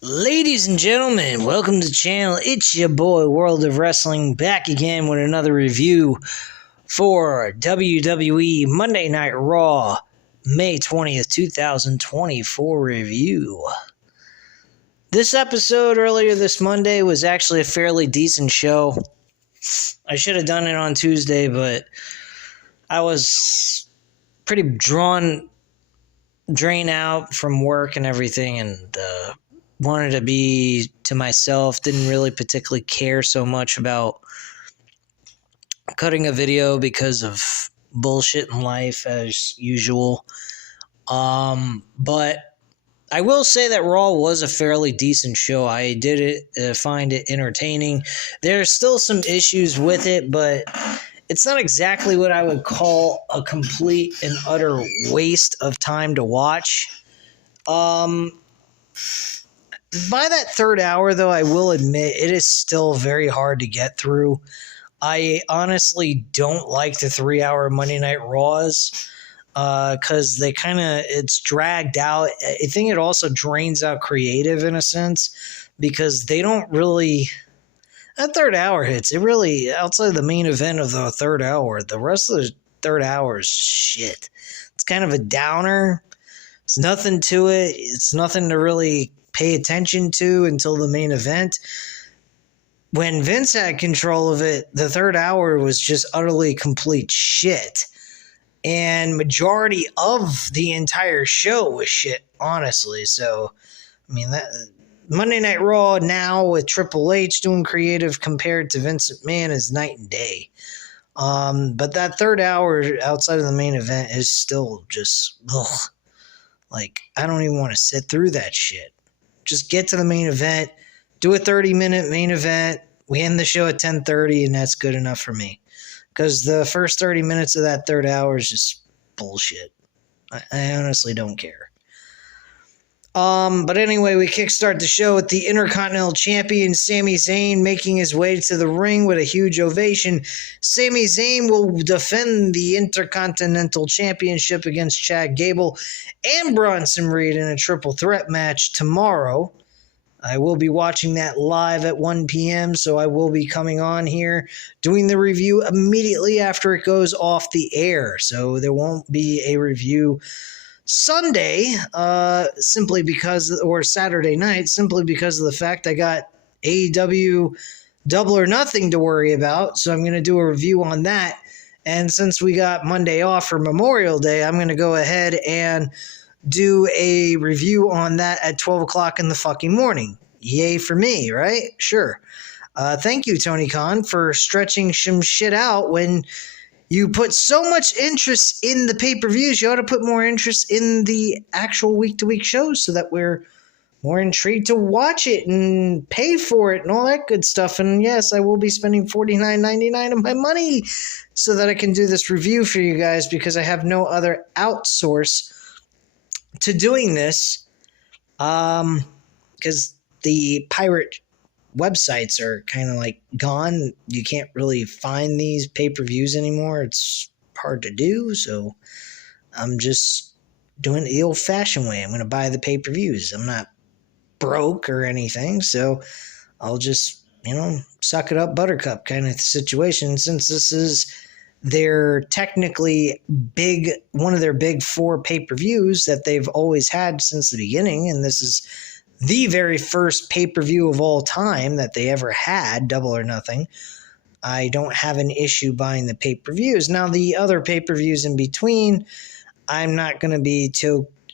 Ladies and gentlemen, welcome to the channel. It's your boy, World of Wrestling, back again with another review for WWE Monday Night Raw, May 20th, 2024 review. This episode earlier this Monday was actually a fairly decent show. I should have done it on Tuesday, but I was pretty drained out from work and everything, and wanted to be to myself. Didn't really particularly care so much about cutting a video because of bullshit in life as usual. But I will say that Raw was a fairly decent show. I did find it entertaining. There's still some issues with it, but it's not exactly what I would call a complete and utter waste of time to watch. By that third hour, though, I will admit it is still very hard to get through. I honestly don't like the 3-hour Monday Night Raws because it's dragged out. I think it also drains out creative in a sense because they don't really. That third hour hits, it really, outside the main event of the third hour, the rest of the third hour is just shit. It's kind of a downer. It's nothing to it. It's nothing to really pay attention to until the main event. When Vince had control of it, the third hour was just utterly complete shit. And majority of the entire show was shit, honestly. So, I mean, that Monday Night Raw now with Triple H doing creative compared to Vince McMahon is night and day. But that third hour outside of the main event is still just, ugh. Like, I don't even want to sit through that shit. Just get to the main event, do a 30-minute main event. We end the show at 10:30, and that's good enough for me. Because the first 30 minutes of that third hour is just bullshit. I honestly don't care. But anyway, we kickstart the show with the Intercontinental Champion Sami Zayn making his way to the ring with a huge ovation. Sami Zayn will defend the Intercontinental Championship against Chad Gable and Bronson Reed in a triple threat match tomorrow. I will be watching that live at 1 p.m., so I will be coming on here doing the review immediately after it goes off the air. So there won't be a review Sunday, simply because, or Saturday night, simply because of the fact I got AEW Double or Nothing to worry about. So I'm going to do a review on that. And since we got Monday off for Memorial Day, I'm going to go ahead and do a review on that at 12 o'clock in the fucking morning. Yay for me, right? Sure. Thank you, Tony Khan, for stretching some shit out when you put so much interest in the pay-per-views. You ought to put more interest in the actual week-to-week shows so that we're more intrigued to watch it and pay for it and all that good stuff. And yes, I will be spending $49.99 of my money so that I can do this review for you guys because I have no other outsource to doing this because the pirate websites are kind of like gone. You can't really find these pay-per-views anymore. It's hard to do, so I'm just doing it the old-fashioned way. I'm going to buy the pay-per-views. I'm not broke or anything, so I'll just, suck it up buttercup kind of situation. Since this is their technically one of their big 4 pay-per-views that they've always had since the beginning, and this is the very first pay-per-view of all time that they ever had, Double or Nothing, I don't have an issue buying the pay-per-views. Now, the other pay-per-views in between, I'm not going to be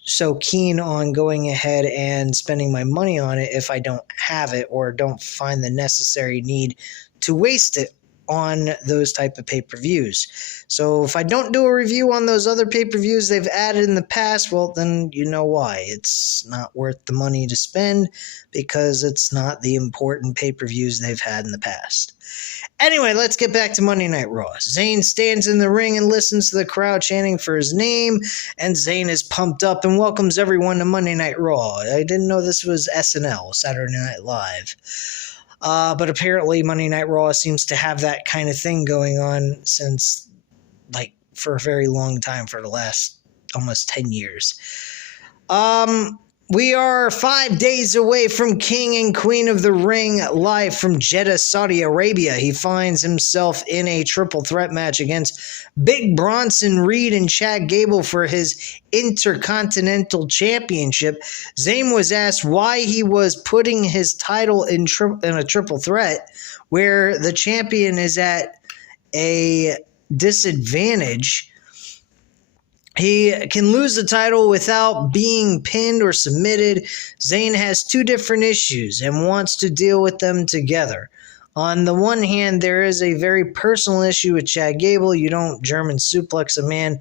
so keen on going ahead and spending my money on it if I don't have it or don't find the necessary need to waste it on those type of pay-per-views. So if I don't do a review on those other pay-per-views they've added in the past, well, then you know why. It's not worth the money to spend because it's not the important pay-per-views they've had in the past. Anyway, let's get back to Monday Night Raw. Zayn stands in the ring and listens to the crowd chanting for his name, and Zayn is pumped up and welcomes everyone to Monday Night Raw. I didn't know this was SNL, Saturday Night Live. But apparently Monday Night Raw seems to have that kind of thing going on since, for a very long time, for the last almost 10 years. We are 5 days away from King and Queen of the Ring live from Jeddah, Saudi Arabia. He finds himself in a triple threat match against Big Bronson Reed and Chad Gable for his Intercontinental Championship. Zayn was asked why he was putting his title in a triple threat where the champion is at a disadvantage. He can lose the title without being pinned or submitted. Zayn has two different issues and wants to deal with them together. On the one hand, there is a very personal issue with Chad Gable. You don't German suplex a man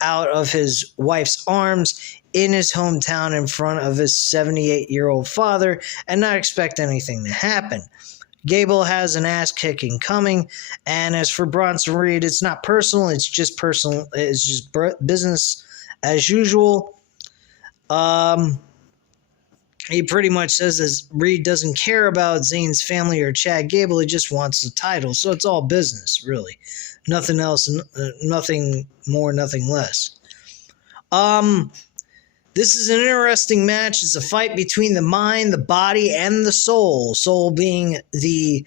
out of his wife's arms in his hometown in front of his 78-year-old father and not expect anything to happen. Gable has an ass kicking coming, and as for Bronson Reed, it's not personal. It's just personal. It's just business as usual. He pretty much says that Reed doesn't care about Zayn's family or Chad Gable. He just wants the title, so it's all business, really. Nothing else. Nothing more. Nothing less. This is an interesting match. It's a fight between the mind, the body, and the soul. Soul being the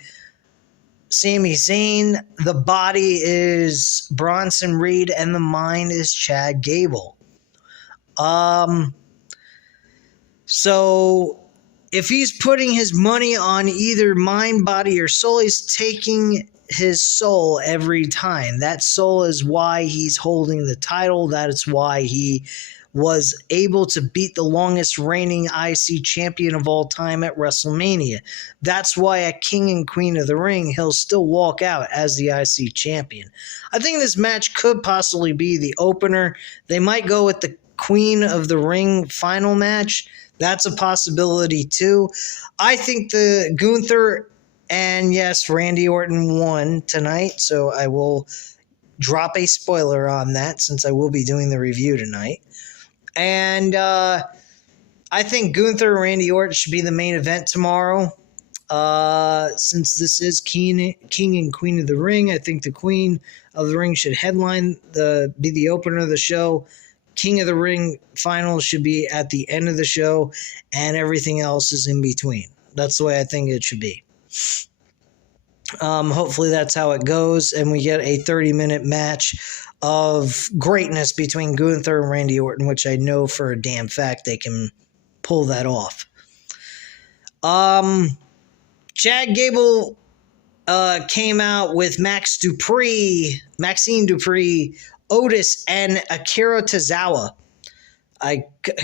Sami Zayn, the body is Bronson Reed, and the mind is Chad Gable. So if he's putting his money on either mind, body, or soul, he's taking his soul every time. That soul is why he's holding the title. That is why he was able to beat the longest reigning IC champion of all time at WrestleMania. That's why at King and Queen of the Ring, he'll still walk out as the IC champion. I think this match could possibly be the opener. They might go with the Queen of the Ring final match. That's a possibility too. I think the Gunther and yes, Randy Orton won tonight, so I will drop a spoiler on that since I will be doing the review tonight. And I think Gunther and Randy Orton should be the main event tomorrow. Since this is King and Queen of the Ring, I think the Queen of the Ring should headline be the opener of the show. King of the Ring final should be at the end of the show, and everything else is in between. That's the way I think it should be. Hopefully that's how it goes, and we get a 30-minute match of greatness between Gunther and Randy Orton, which I know for a damn fact they can pull that off. Chad Gable came out with Maxine Dupree, Otis, and Akira Tozawa.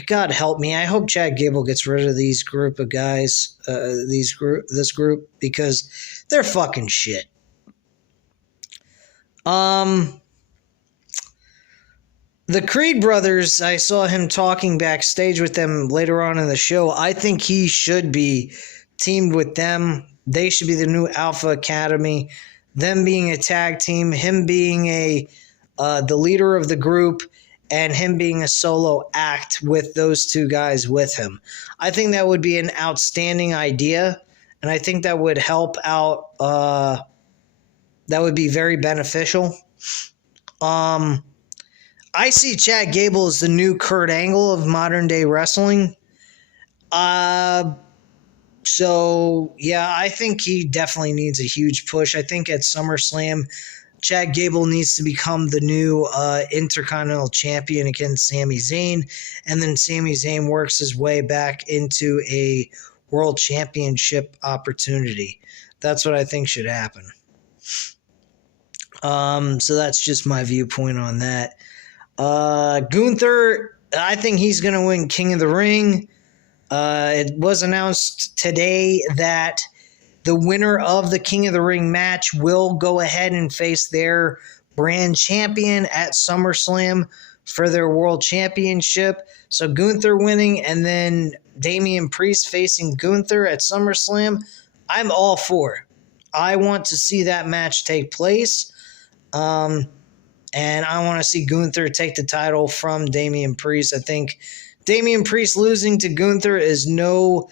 God help me. I hope Chad Gable gets rid of these group of guys, this group, because they're fucking shit. The Creed brothers, I saw him talking backstage with them later on in the show. I think he should be teamed with them. They should be the new Alpha Academy. Them being a tag team, him being the leader of the group, and him being a solo act with those two guys with him. I think that would be an outstanding idea, and I think that would help out. That would be very beneficial. I see Chad Gable as the new Kurt Angle of modern day wrestling. So, yeah, I think he definitely needs a huge push. I think at SummerSlam, Chad Gable needs to become the new Intercontinental Champion against Sami Zayn, and then Sami Zayn works his way back into a World Championship opportunity. That's what I think should happen. So that's just my viewpoint on that. Gunther, I think he's going to win King of the Ring. It was announced today that the winner of the King of the Ring match will go ahead and face their brand champion at SummerSlam for their World Championship. So Gunther winning and then Damian Priest facing Gunther at SummerSlam, I'm all for it. I want to see that match take place. And I want to see Gunther take the title from Damian Priest. I think Damian Priest losing to Gunther is no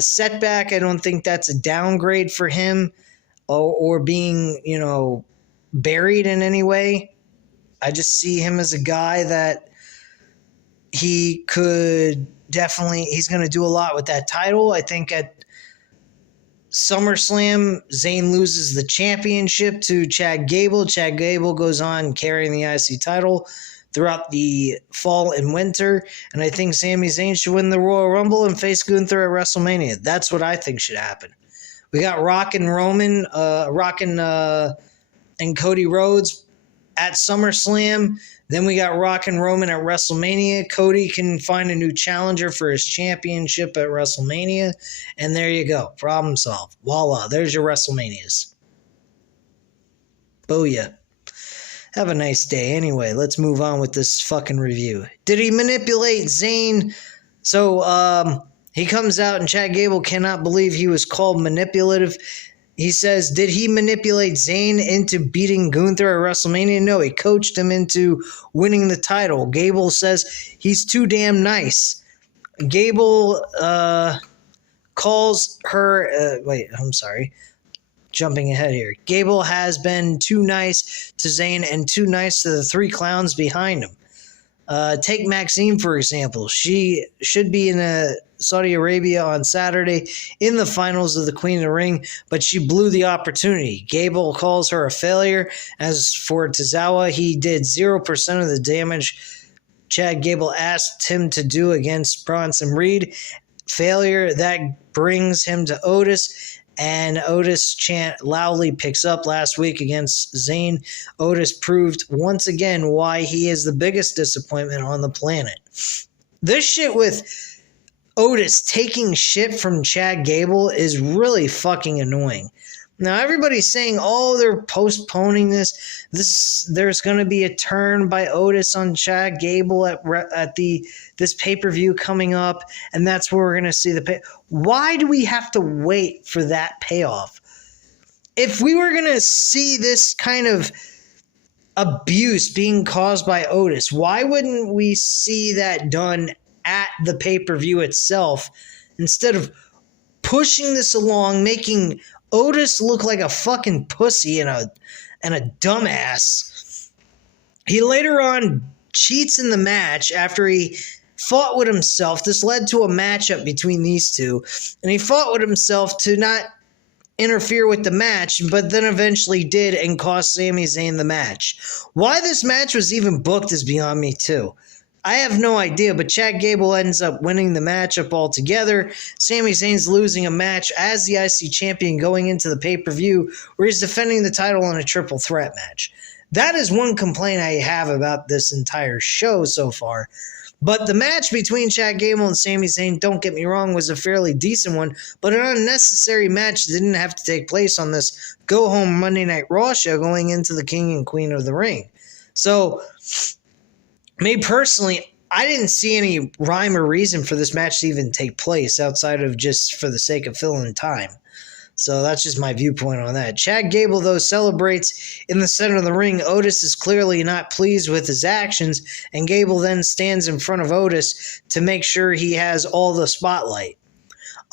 setback. I don't think that's a downgrade for him or being, buried in any way. I just see him as a guy that He could definitely, he's going to do a lot with that title. I think at SummerSlam, Zayn loses the championship to Chad Gable. Chad Gable goes on carrying the IC title throughout the fall and winter. And I think Sami Zayn should win the Royal Rumble and face Gunther at WrestleMania. That's what I think should happen. We got Rock and Roman, and Cody Rhodes at SummerSlam. Then we got Rock and Roman at WrestleMania. Cody can find a new challenger for his championship at WrestleMania. And there you go. Problem solved. Voila. There's your WrestleManias. Booyah. Have a nice day. Anyway, let's move on with this fucking review. Did he manipulate Zayn? So, he comes out and Chad Gable cannot believe he was called manipulative. He says, did he manipulate Zayn into beating Gunther at WrestleMania? No, he coached him into winning the title. Gable says he's too damn nice. Gable calls her... Jumping ahead here. Gable has been too nice to Zayn and too nice to the three clowns behind him. Take Maxine, for example. She should be in Saudi Arabia on Saturday in the finals of the Queen of the Ring, but she blew the opportunity. Gable calls her a failure. As for Tozawa, he did 0% of the damage Chad Gable asked him to do against Bronson Reed. Failure that brings him to Otis. And Otis chant loudly picks up last week against Zayn. Otis proved once again why he is the biggest disappointment on the planet. This shit with Otis taking shit from Chad Gable is really fucking annoying. Now everybody's saying, oh, they're postponing this. There's going to be a turn by Otis on Chad Gable at this pay-per-view coming up, and that's where we're going to see the pay. Why do we have to wait for that payoff? If we were going to see this kind of abuse being caused by Otis, why wouldn't we see that done at the pay-per-view itself instead of pushing this along, making Otis look like a fucking pussy and a dumbass? He later on cheats in the match after he fought with himself. This led to a matchup between these two, and he fought with himself to not interfere with the match, but then eventually did and cost Sami Zayn the match. Why this match was even booked is beyond me too. I have no idea, but Chad Gable ends up winning the matchup altogether. Sami Zayn's losing a match as the IC champion going into the pay-per-view where he's defending the title in a triple threat match. That is one complaint I have about this entire show so far. But the match between Chad Gable and Sami Zayn, don't get me wrong, was a fairly decent one, but an unnecessary match didn't have to take place on this go-home Monday Night Raw show going into the King and Queen of the Ring. So, me personally, I didn't see any rhyme or reason for this match to even take place outside of just for the sake of filling time. So that's just my viewpoint on that. Chad Gable, though, celebrates in the center of the ring. Otis is clearly not pleased with his actions, and Gable then stands in front of Otis to make sure he has all the spotlight.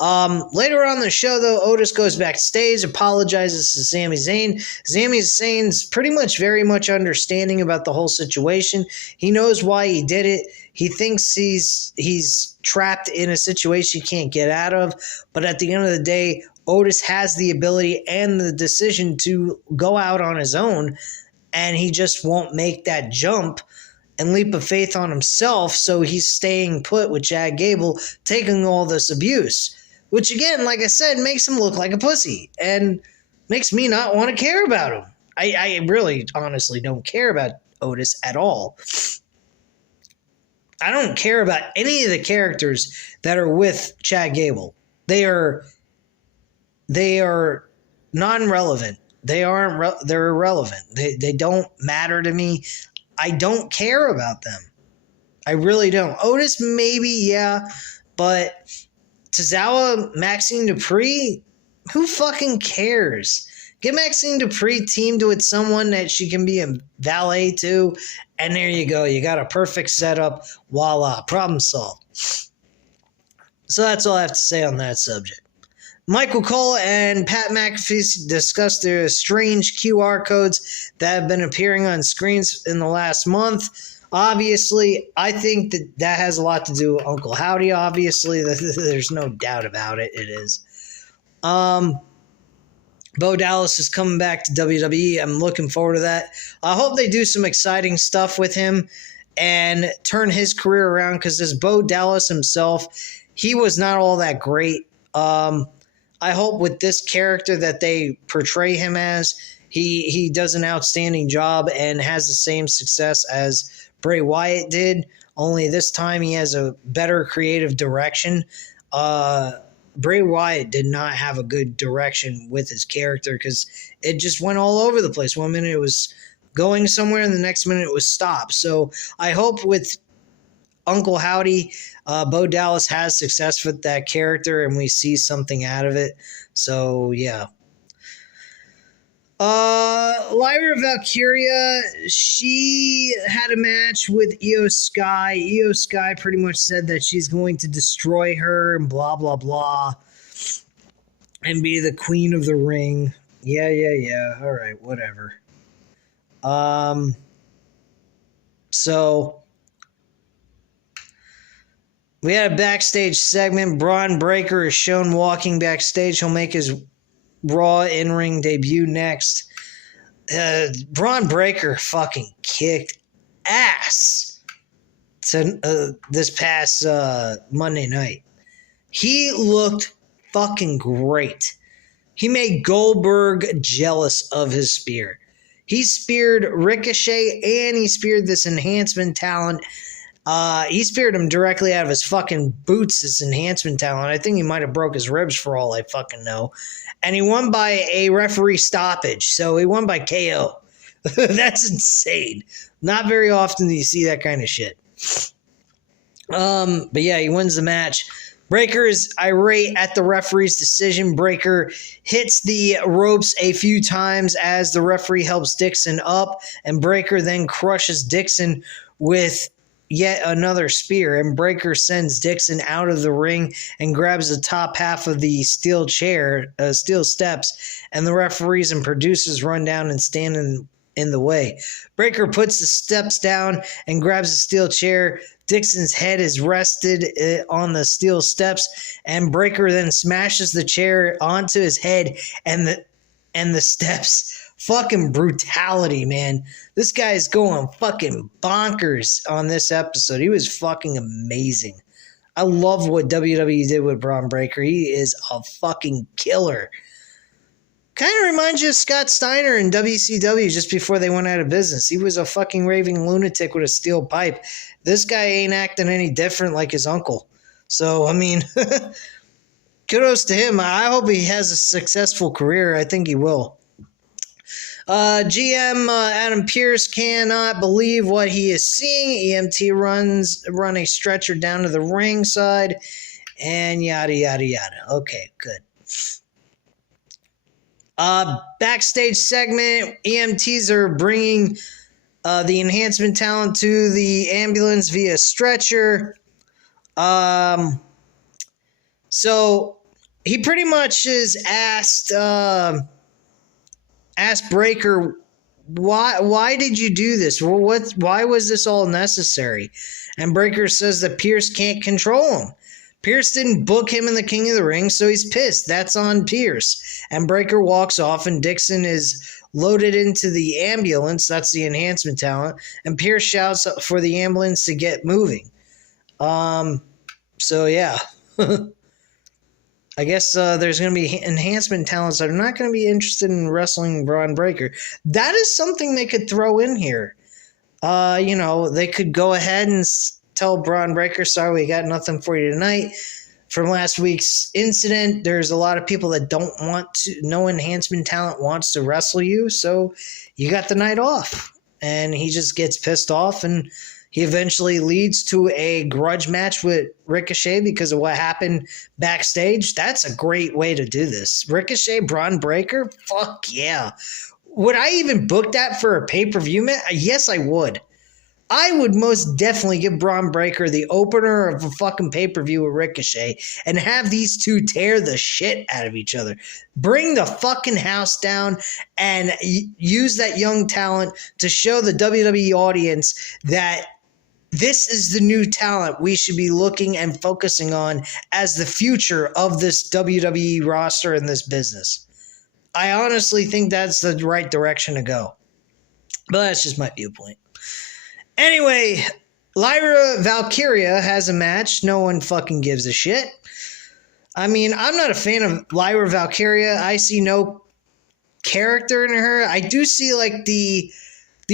Later on in the show, though, Otis goes backstage, apologizes to Sami Zayn. Sami Zayn's pretty much very much understanding about the whole situation. He knows why he did it. He thinks he's trapped in a situation he can't get out of. But at the end of the day, Otis has the ability and the decision to go out on his own, and he just won't make that jump and leap of faith on himself, so he's staying put with Chad Gable, taking all this abuse. Which, again, like I said, makes him look like a pussy and makes me not want to care about him. I really, honestly don't care about Otis at all. I don't care about any of the characters that are with Chad Gable. They are non-relevant. They're irrelevant. They don't matter to me. I don't care about them. I really don't. Otis, maybe, yeah, but Tozawa, Maxine Dupree, who fucking cares? Get Maxine Dupree teamed with someone that she can be a valet to, and there you go. You got a perfect setup. Voila, problem solved. So that's all I have to say on that subject. Michael Cole and Pat McAfee discussed their strange QR codes that have been appearing on screens in the last month. Obviously, I think that has a lot to do with Uncle Howdy. Obviously, there's no doubt about it. It is. Bo Dallas is coming back to WWE. I'm looking forward to that. I hope they do some exciting stuff with him and turn his career around, because this Bo Dallas himself, he was not all that great. I hope with this character that they portray him as, he does an outstanding job and has the same success as Bray Wyatt did, only this time he has a better creative direction. Bray Wyatt did not have a good direction with his character, because it just went all over the place. One minute it was going somewhere and the next minute it was stopped. So I hope with Uncle Howdy, Bo Dallas has success with that character and we see something out of it. So yeah. Lyra Valkyria, she had a match with Io Sky. Io Sky pretty much said that she's going to destroy her and blah, blah, blah, and be the queen of the ring. Yeah. All right, whatever. So we had a backstage segment. Braun Breaker is shown walking backstage. He'll make his Raw in-ring debut next. Braun Breaker fucking kicked ass to this past Monday night. He looked fucking great. He made Goldberg jealous of his spear. He speared Ricochet and he speared this enhancement talent. He speared him directly out of his fucking boots, this enhancement talent. I think he might have broke his ribs for all I fucking know. And he won by a referee stoppage. So he won by KO. That's insane. Not very often do you see that kind of shit. But yeah, he wins the match. Breaker is irate at the referee's decision. Breaker hits the ropes a few times as the referee helps Dixon up. And Breaker then crushes Dixon with yet another spear, and Breaker sends Dixon out of the ring and grabs the top half of the steel steps, and the referees and producers run down and stand in the way. Breaker puts the steps down and grabs the steel chair. Dixon's head is rested on the steel steps, and Breaker then smashes the chair onto his head and the steps. Fucking brutality, man. This guy is going fucking bonkers on this episode. He was fucking amazing. I love what WWE did with Braun Breaker. He is a fucking killer. Kind of reminds you of Scott Steiner in WCW just before they went out of business. He was a fucking raving lunatic with a steel pipe. This guy ain't acting any different like his uncle. So, I mean, kudos to him. I hope he has a successful career. I think he will. GM Adam Pearce cannot believe what he is seeing. EMT run a stretcher down to the ringside, and yada yada yada. Okay, good. Backstage segment. EMTs are bringing the enhancement talent to the ambulance via stretcher. So he pretty much is asked Breaker, why did you do this? Why was this all necessary? And Breaker says that Pearce can't control him. Pearce didn't book him in the King of the Ring, so he's pissed. That's on Pearce. And Breaker walks off, and Dixon is loaded into the ambulance. That's the enhancement talent. And Pearce shouts for the ambulance to get moving. So yeah. I guess there's going to be enhancement talents that are not going to be interested in wrestling Braun Breaker. That is something they could throw in here. They could go ahead and tell Braun Breaker, sorry, we got nothing for you tonight. From last week's incident, there's a lot of people that don't want to, no enhancement talent wants to wrestle you, so you got the night off. And he just gets pissed off, and he eventually leads to a grudge match with Ricochet because of what happened backstage. That's a great way to do this. Ricochet, Braun Breaker? Fuck yeah. Would I even book that for a pay-per-view match? Yes, I would. I would most definitely give Braun Breaker the opener of a fucking pay-per-view with Ricochet and have these two tear the shit out of each other. Bring the fucking house down and use that young talent to show the WWE audience that this is the new talent we should be looking and focusing on as the future of this WWE roster and this business. I honestly think that's the right direction to go. But that's just my viewpoint. Anyway, Lyra Valkyria has a match. No one fucking gives a shit. I mean, I'm not a fan of Lyra Valkyria. I see no character in her. I do see like the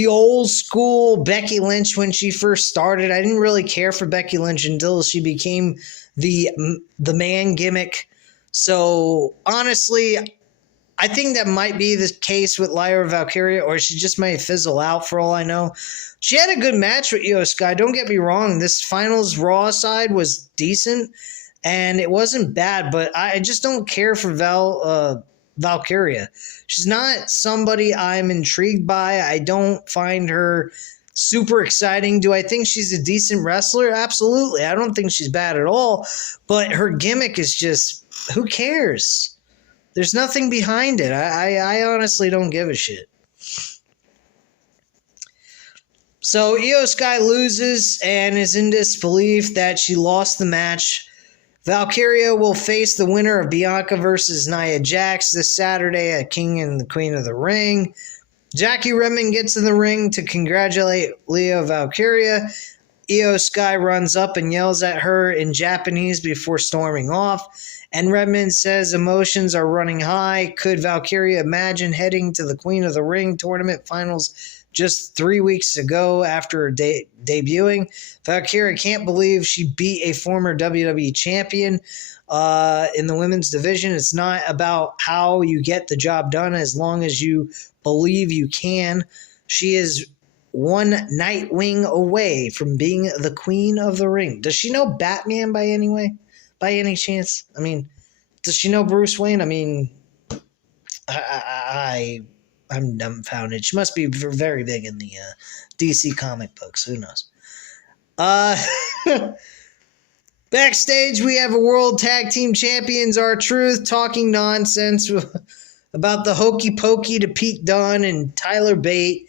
old school Becky Lynch when she first started. I didn't really care for Becky Lynch until she became the man gimmick. So honestly, I think that might be the case with Lyra Valkyria, or she just might fizzle out for all I know. She had a good match with Io Sky. Don't get me wrong. This finals Raw side was decent, and it wasn't bad, but I just don't care for Valkyria. She's not somebody I'm intrigued by. I don't find her super exciting. Do I think she's a decent wrestler? Absolutely. I don't think she's bad at all, but her gimmick is just, who cares? There's nothing behind it. I honestly don't give a shit. So Io Sky loses and is in disbelief that she lost the match. Valkyria will face the winner of Bianca versus Nia Jax this Saturday at King and the Queen of the Ring. Jackie Redmond gets in the ring to congratulate Lyra Valkyria. Io Sky runs up and yells at her in Japanese before storming off. And Redmond says emotions are running high. Could Valkyria imagine heading to the Queen of the Ring tournament finals just 3 weeks ago after debuting? Valkyria can't believe she beat a former WWE champion in the women's division. It's not about how you get the job done as long as you believe you can. She is one Nightwing away from being the Queen of the Ring. Does she know Batman by any chance? I mean, does she know Bruce Wayne? I mean, I'm dumbfounded. She must be very big in the DC comic books. Who knows? Backstage, we have a World Tag Team Champions, R-Truth, talking nonsense about the hokey pokey to Pete Dunne and Tyler Bate.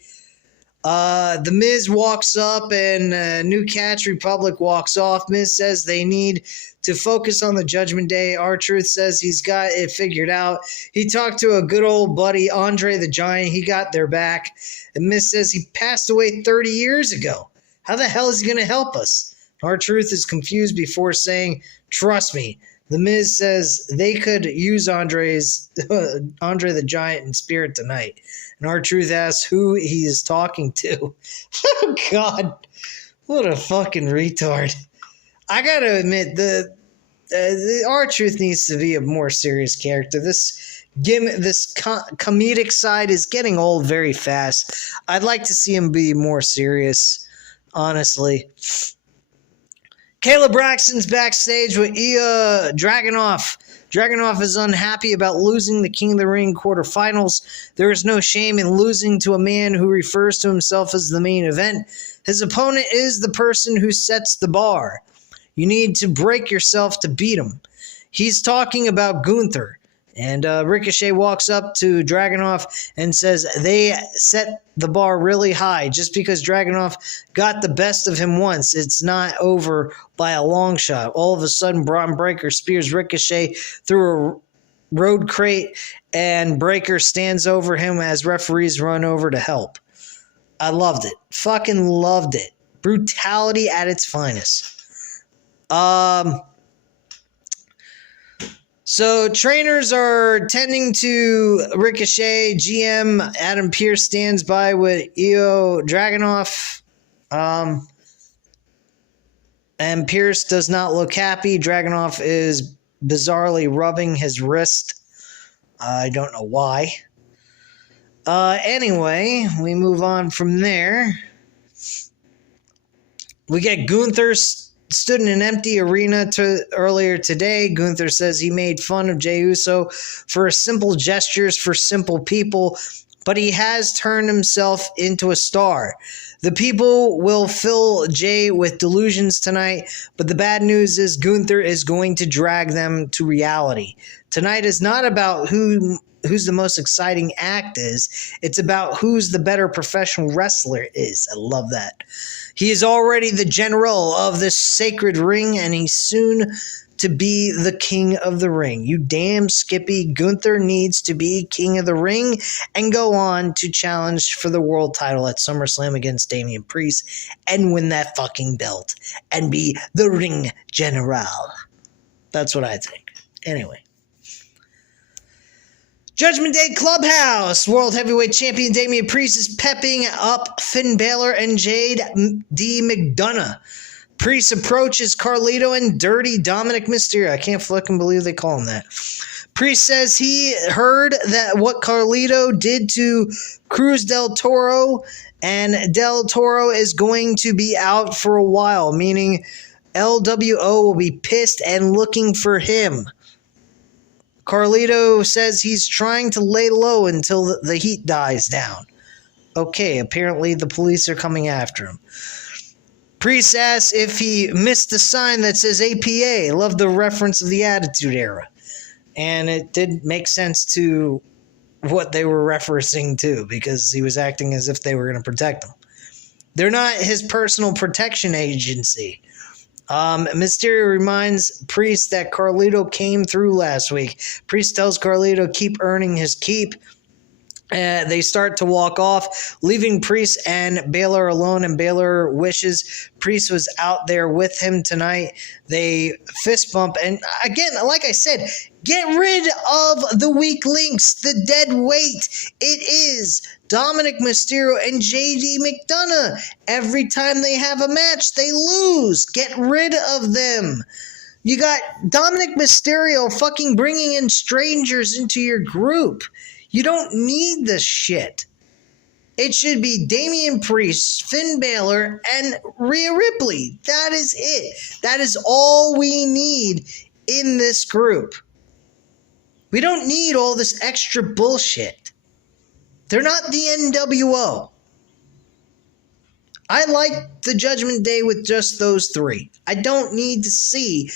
The Miz walks up and New Catch Republic walks off. Miz says they need to focus on the Judgment Day. R-Truth says he's got it figured out. He talked to a good old buddy, Andre the Giant. He got their back. And Miz says he passed away 30 years ago. How the hell is he going to help us? R-Truth is confused before saying, trust me. The Miz says they could use Andre the Giant in spirit tonight. And R-Truth asks who he is talking to. Oh, God. What a fucking retard. I gotta admit, the R-Truth needs to be a more serious character. This comedic side is getting old very fast. I'd like to see him be more serious, honestly. Kayla Braxton's backstage with Ilya Dragunov. Dragunov is unhappy about losing the King of the Ring quarterfinals. There is no shame in losing to a man who refers to himself as the main event. His opponent is the person who sets the bar. You need to break yourself to beat him. He's talking about Gunther. And Ricochet walks up to Dragunov and says they set the bar really high. Just because Dragunov got the best of him once, it's not over by a long shot. All of a sudden, Braun Breaker spears Ricochet through a road crate, and Breaker stands over him as referees run over to help. I loved it. Fucking loved it. Brutality at its finest. So trainers are tending to Ricochet. GM Adam Pearce stands by with Ilya Dragunov. And Pearce does not look happy. Dragunov is bizarrely rubbing his wrist. I don't know why. Anyway, we move on from there. We get Gunther stood in an empty arena earlier today. Gunther says he made fun of Jey Uso for simple gestures for simple people, but he has turned himself into a star. The people will fill Jey with delusions tonight, but the bad news is Gunther is going to drag them to reality. Tonight is not about who who's the most exciting act is. It's about who's the better professional wrestler is. I love that. He is already the general of this sacred ring, and he's soon to be the king of the ring. You damn Skippy. Gunther needs to be king of the ring and go on to challenge for the world title at SummerSlam against Damian Priest and win that fucking belt and be the ring general. That's what I think. Anyway. Judgment Day Clubhouse. World Heavyweight Champion Damian Priest is pepping up Finn Balor and J.D. McDonough. Priest approaches Carlito and Dirty Dominic Mysterio. I can't fucking believe they call him that. Priest says he heard that what Carlito did to Cruz del Toro, and Del Toro is going to be out for a while, meaning LWO will be pissed and looking for him. Carlito says he's trying to lay low until the heat dies down. Okay, apparently the police are coming after him. Priest asks if he missed the sign that says APA. Love the reference of the Attitude Era. And it did make sense to what they were referencing to, because he was acting as if they were going to protect him. They're not his personal protection agency. Mysterio reminds Priest that Carlito came through last week. Priest tells Carlito keep earning his keep. They start to walk off, leaving Priest and Balor alone, and Balor wishes Priest was out there with him tonight. They fist bump, and again, like I said, get rid of the weak links, the dead weight. It is Dominic Mysterio and J.D. McDonough. Every time they have a match, they lose. Get rid of them. You got Dominic Mysterio fucking bringing in strangers into your group. You don't need this shit. It should be Damian Priest, Finn Balor, and Rhea Ripley. That is it. That is all we need in this group. We don't need all this extra bullshit. They're not the NWO. I like the Judgment Day with just those three. I don't need to see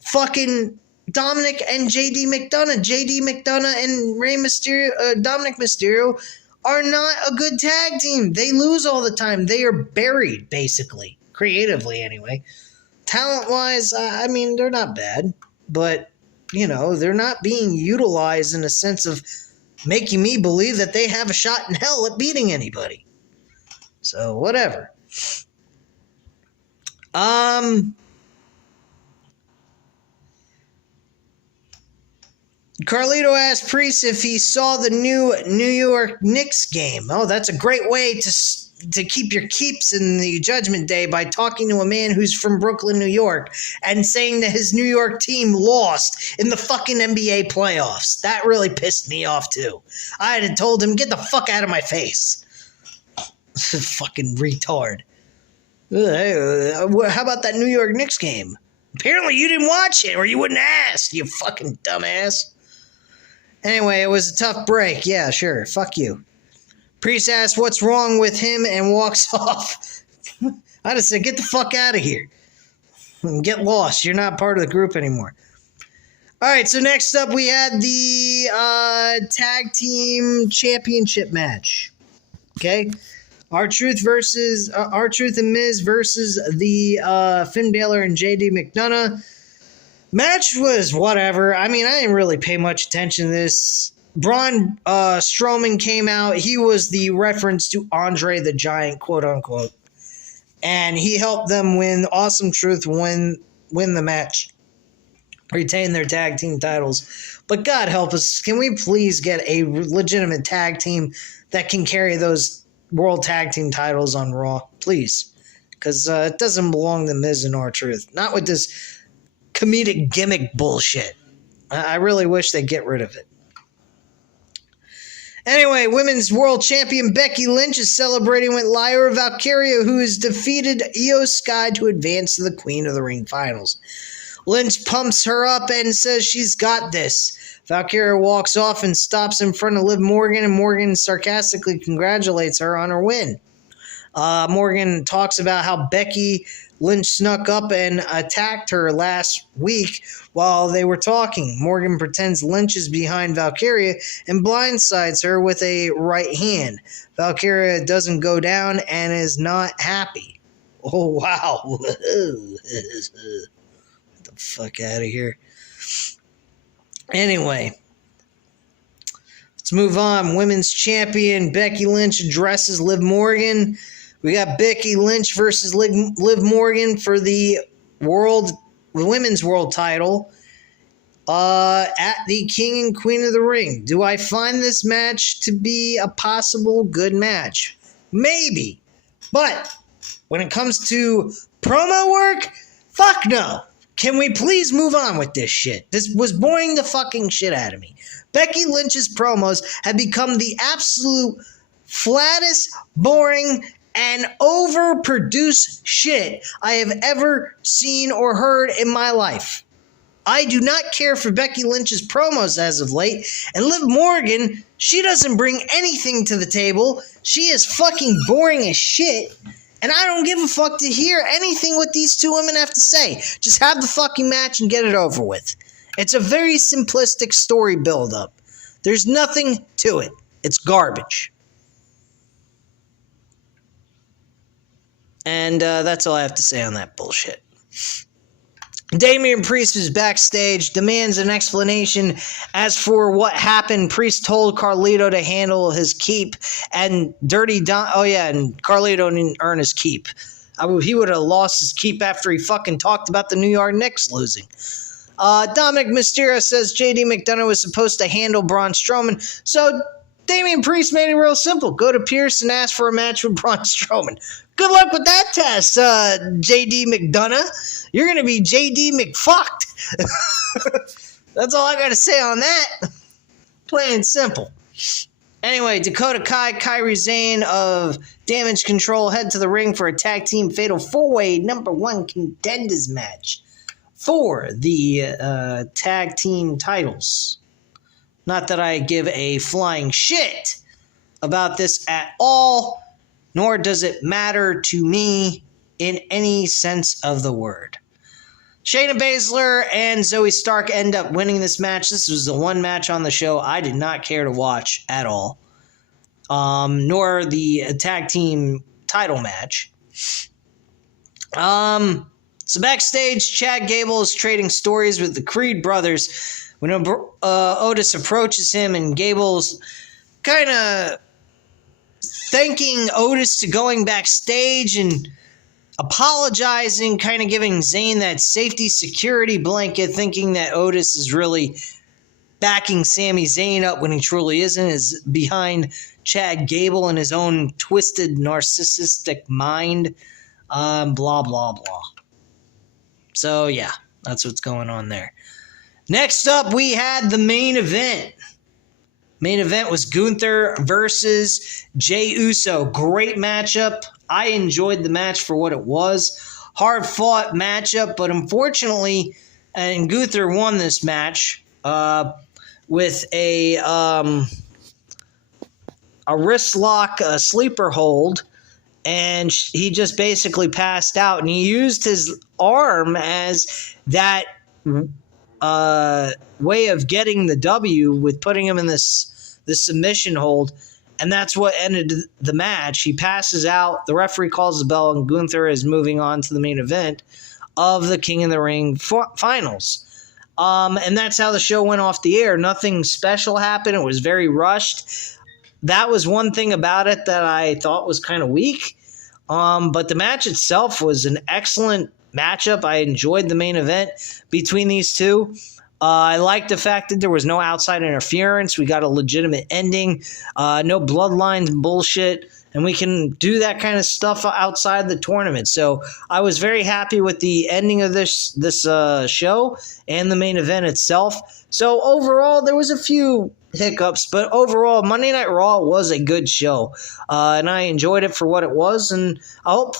fucking Dominic and J.D. McDonough. J.D. McDonough and Rey Mysterio, Dominic Mysterio are not a good tag team. They lose all the time. They are buried, basically. Creatively, anyway. Talent-wise, I mean, they're not bad. But, you know, they're not being utilized in a sense of making me believe that they have a shot in hell at beating anybody. So, whatever. Carlito asked Priest if he saw the new New York Knicks game. Oh, that's a great way to keep your keeps in the Judgment Day, by talking to a man who's from Brooklyn, New York, and saying that his New York team lost in the fucking NBA playoffs. That really pissed me off, too. I had told him, get the fuck out of my face. Fucking retard. Hey, how about that New York Knicks game? Apparently you didn't watch it, or you wouldn't ask, you fucking dumbass. Anyway, it was a tough break. Yeah, sure. Fuck you. Priest asks what's wrong with him and walks off. I just said, get the fuck out of here. Get lost. You're not part of the group anymore. All right, so next up we had the tag team championship match. Okay? R-Truth and Miz versus the Finn Balor and J.D. McDonough. Match was whatever. I mean, I didn't really pay much attention to this. Braun Strowman came out. He was the reference to Andre the Giant, quote unquote. And he helped them win. Awesome Truth win the match. Retain their tag team titles. But God help us, can we please get a legitimate tag team that can carry those World Tag Team titles on Raw? Please. Because it doesn't belong to Miz and R-Truth. Not with this comedic gimmick bullshit. I really wish they'd get rid of it. Anyway, Women's World Champion Becky Lynch is celebrating with Lyra Valkyria, who has defeated Io Sky to advance to the Queen of the Ring finals. Lynch pumps her up and says she's got this. Valkyria walks off and stops in front of Liv Morgan, and Morgan sarcastically congratulates her on her win. Morgan talks about how Becky Lynch snuck up and attacked her last week while they were talking. Morgan pretends Lynch is behind Valkyria and blindsides her with a right hand. Valkyria doesn't go down and is not happy. Oh, wow. Get the fuck out of here. Anyway, let's move on. Women's champion Becky Lynch addresses Liv Morgan. We got Becky Lynch versus Liv Morgan for the women's world title at the King and Queen of the Ring. Do I find this match to be a possible good match? Maybe. But when it comes to promo work, fuck no. Can we please move on with this shit? This was boring the fucking shit out of me. Becky Lynch's promos have become the absolute flattest, boring, and overproduced shit I have ever seen or heard in my life. I do not care for Becky Lynch's promos as of late, and Liv Morgan, she doesn't bring anything to the table. She is fucking boring as shit, and I don't give a fuck to hear anything what these two women have to say. Just have the fucking match and get it over with. It's a very simplistic story build-up. There's nothing to it. It's garbage. And that's all I have to say on that bullshit. Damian Priest is backstage, demands an explanation as for what happened. Priest told Carlito to handle his keep, and and Carlito didn't earn his keep. He would have lost his keep after he fucking talked about the New York Knicks losing. Dominic Mysterio says JD McDonough was supposed to handle Braun Strowman, so Damian Priest made it real simple. Go to Pierce and ask for a match with Braun Strowman. Good luck with that test, JD McDonough. You're going to be JD McFucked. That's all I got to say on that. Plain and simple. Anyway, Dakota Kai, Kairi Sane of Damage Control head to the ring for a tag team fatal 4-way #1 contenders match for the tag team titles. Not that I give a flying shit about this at all, nor does it matter to me in any sense of the word. Shayna Baszler and Zoe Stark end up winning this match. This was the one match on the show I did not care to watch at all, nor the tag team title match. So backstage, Chad Gable is trading stories with the Creed brothers when Otis approaches him, and Gable's kind of thanking Otis to going backstage and apologizing, kind of giving Zayn that safety security blanket, thinking that Otis is really backing Sami Zayn up when he truly isn't, is behind Chad Gable in his own twisted, narcissistic mind. Blah, blah, blah. So, yeah, that's what's going on there. Next up, we had the main event. Main event was Gunther versus Jey Uso. Great matchup. I enjoyed the match for what it was. Hard-fought matchup, but unfortunately, and Gunther won this match with a wrist lock, a sleeper hold, and he just basically passed out, and he used his arm as that way of getting the W with putting him in this submission hold, and that's what ended the match. He passes out, the referee calls the bell, and Gunther is moving on to the main event of the King of the Ring finals. And that's how the show went off the air. Nothing special happened. It was very rushed. That was one thing about it that I thought was kind of weak. But the match itself was an excellent matchup. I enjoyed the main event between these two. I liked the fact that there was no outside interference. We got a legitimate ending. No bloodlines bullshit. And we can do that kind of stuff outside the tournament. So I was very happy with the ending of this show and the main event itself. So overall, there was a few hiccups, but overall, Monday Night Raw was a good show. And I enjoyed it for what it was. And I hope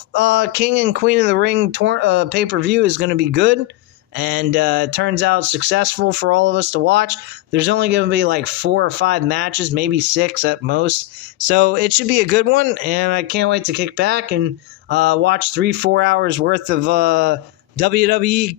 King and Queen of the Ring pay-per-view is going to be good. and it turns out successful for all of us to watch. There's only going to be like 4 or 5 matches, maybe 6 at most. So it should be a good one, and I can't wait to kick back and watch 3-4 hours worth of WWE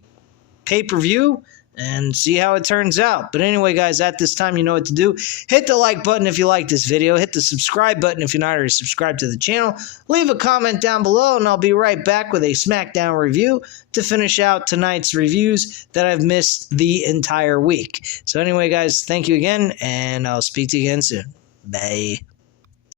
pay-per-view and see how it turns out. But anyway, guys, at this time, you know what to do. Hit the like button if you like this video. Hit the subscribe button if you're not already subscribed to the channel. Leave a comment down below, and I'll be right back with a SmackDown review to finish out tonight's reviews that I've missed the entire week. So anyway, guys, thank you again, and I'll speak to you again soon. Bye.